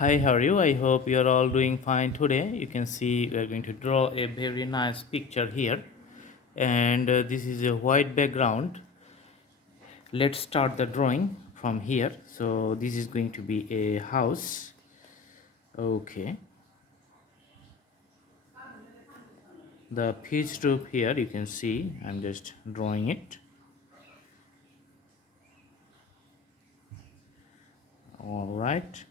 Hi, how are you? I hope you're all doing fine today. You can see we are going to draw a very nice picture here, and this is a white background. Let's start the drawing from here. So, this is going to be a house. Okay, the pitch roof here you can see. I'm just drawing it. All right,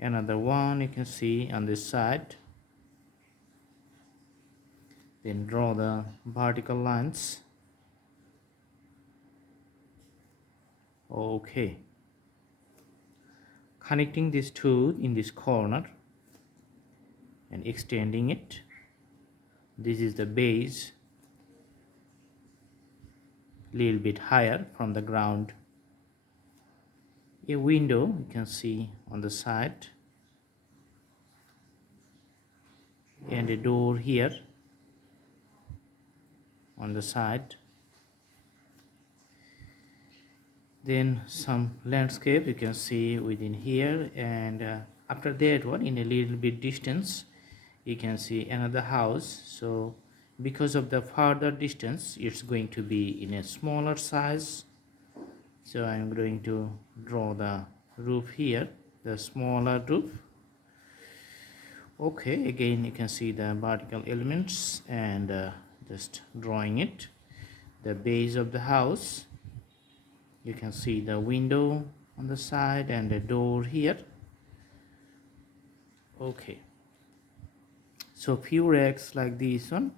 another one you can see on this side. Then draw the vertical lines. Okay, connecting these two in this corner and extending it. This is the base, little bit higher from the ground. A window you can see on the side, and a door here on the side. Then some landscape you can see within here, and after that one, in a little bit distance, you can see another house. So because of the further distance, it's going to be in a smaller size. So I'm going to draw the roof here, the smaller roof. Okay, again you can see the vertical elements, and just drawing it. The base of the house, you can see the window on the side and the door here. Okay, so few racks like this one,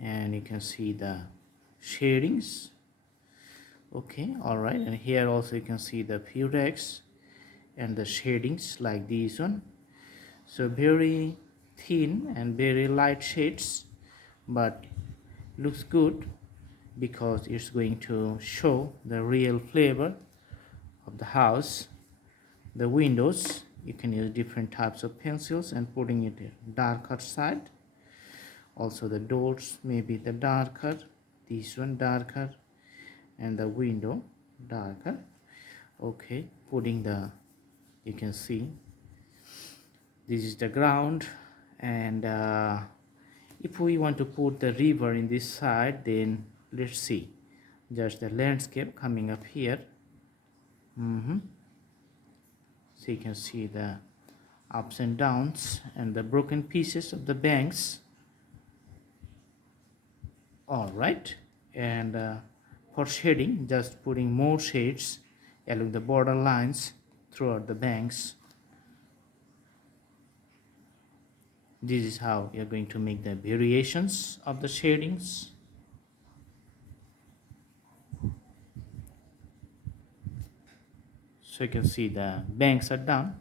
and you can see the shadings. Okay, all right, and here also you can see the few racks and the shadings like this one. So very thin and very light shades, but looks good because it's going to show the real flavor of the house. The windows, you can use different types of pencils and putting it in darker side. Also the doors, maybe the darker, this one darker, and the window darker. Okay, putting the, you can see this is the ground, and if we want to put the river in this side, then let's see, just the landscape coming up here. So you can see the ups and downs and the broken pieces of the banks. All right, and for shading, just putting more shades along the border lines throughout the banks. This is how you're going to make the variations of the shadings. So you can see the banks are done.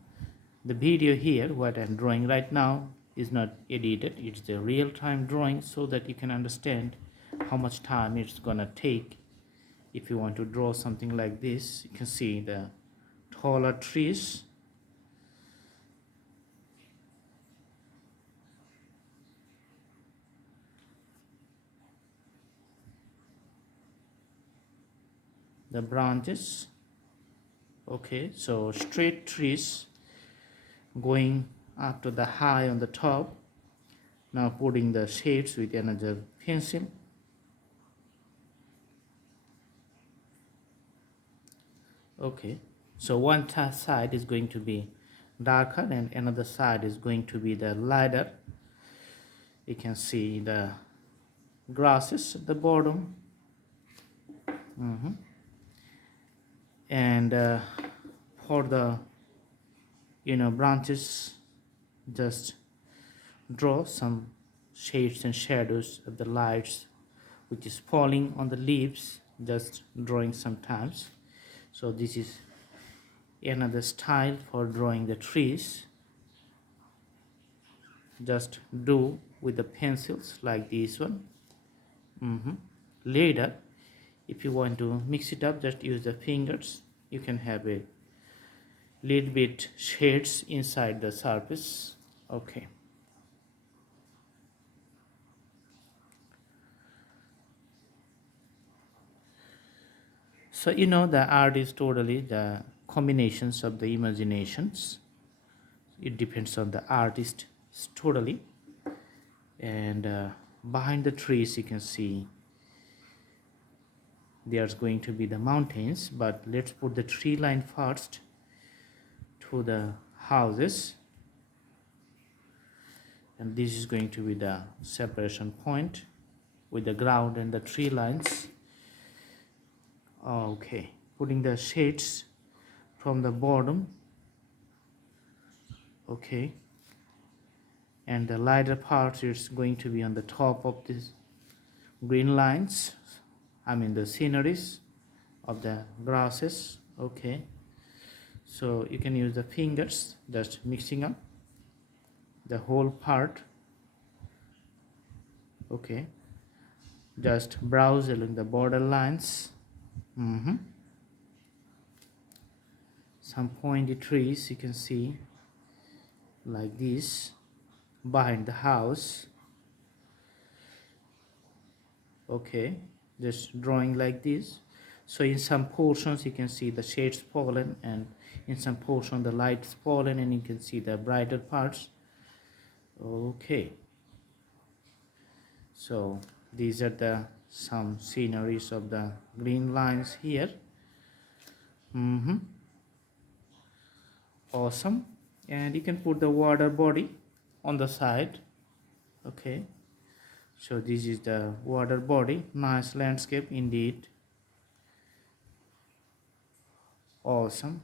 The video here, what I'm drawing right now, is not edited. It's the real-time drawing, so that you can understand how much time it's gonna take. If you want to draw something like this, you can see the taller trees. The branches. Okay, so straight trees going up to the high on the top. Now putting the shades with another pencil. Okay, so one side is going to be darker and another side is going to be the lighter. You can see the grasses at the bottom. And for the branches, just draw some shades and shadows of the lights which is falling on the leaves, just drawing sometimes. So this is another style for drawing the trees. Just do with the pencils like this one. Later, if you want to mix it up, just use the fingers. You can have a little bit shades inside the surface. Okay, so the art is totally the combinations of the imaginations. It depends on the artist totally. And behind the trees you can see there's going to be the mountains, but let's put the tree line first to the houses, and this is going to be the separation point with the ground and the tree lines. Okay, putting the shades from the bottom. Okay, and the lighter part is going to be on the top of this green lines, I mean the sceneries of the grasses. Okay, so you can use the fingers just mixing up the whole part. Okay, just browse along the border lines. Some pointy trees you can see like this behind the house. Okay, just drawing like this. So in some portions you can see the shades fallen, and in some portion the lights fallen, and you can see the brighter parts. Okay, so these are the some sceneries of the green lines here. Awesome. And you can put the water body on the side. Okay, so this is the water body. Nice landscape indeed. Awesome.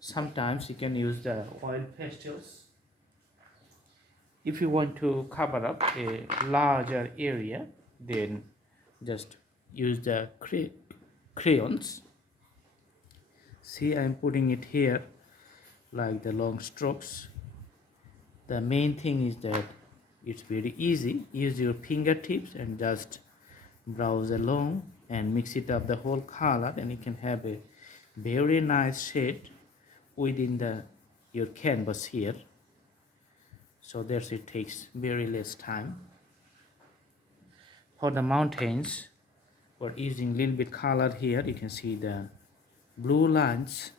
Sometimes you can use the oil pastels if you want to cover up a larger area. Then just use the crayons. See, I'm putting it here like the long strokes. The main thing is that it's very easy. Use your fingertips and just browse along and mix it up the whole color, and you can have a very nice shade within the your canvas here. So that's it takes very less time. For the mountains, we're using little bit color here. You can see the blue lines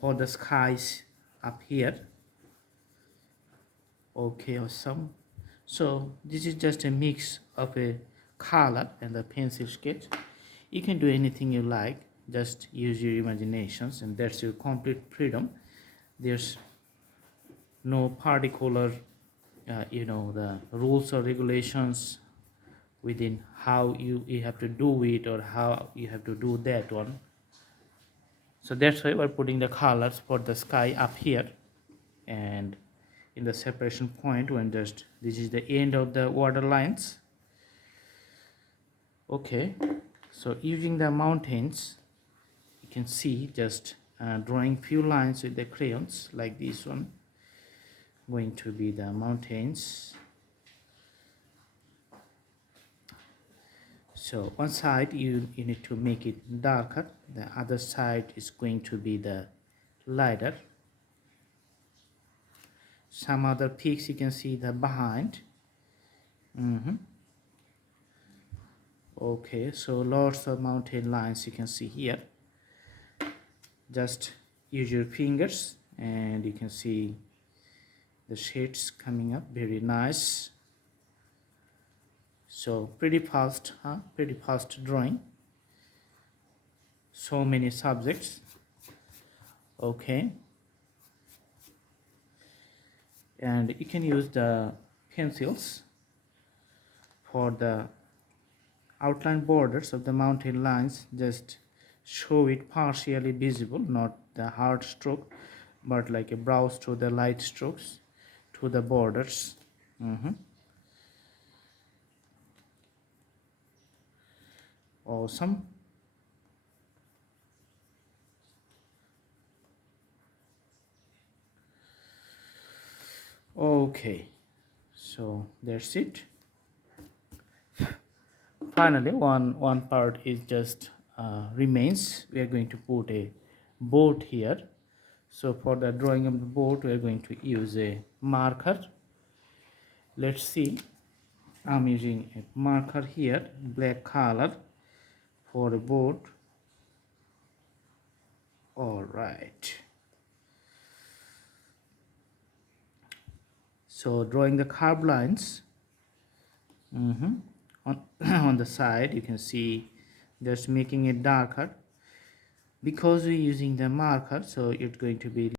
for the skies up here. Okay, awesome. So this is just a mix of a color and the pencil sketch. You can do anything you like, just use your imaginations, and that's your complete freedom. There's no particular the rules or regulations within how you have to do it or how you have to do that one. So that's why we're putting the colors for the sky up here, and in the separation point when just this is the end of the water lines. Okay, so using the mountains you can see just drawing few lines with the crayons like this one, going to be the mountains. So one side you need to make it darker, the other side is going to be the lighter. Some other peaks you can see the behind. Okay, so lots of mountain lines you can see here. Just use your fingers and you can see the shades coming up, very nice. So pretty fast, pretty fast drawing. So many subjects. Okay, and you can use the pencils for the outline borders of the mountain lines. Just show it partially visible, not the hard stroke, but like a brow stroke, the light strokes to the borders. Awesome. Okay, so that's it. Finally, one part is just remains. We are going to put a boat here. So for the drawing of the boat we are going to use a marker. Let's see, I'm using a marker here, black color for a boat. All right. So drawing the curved lines on, on the side, you can see just making it darker because we're using the marker, so it's going to be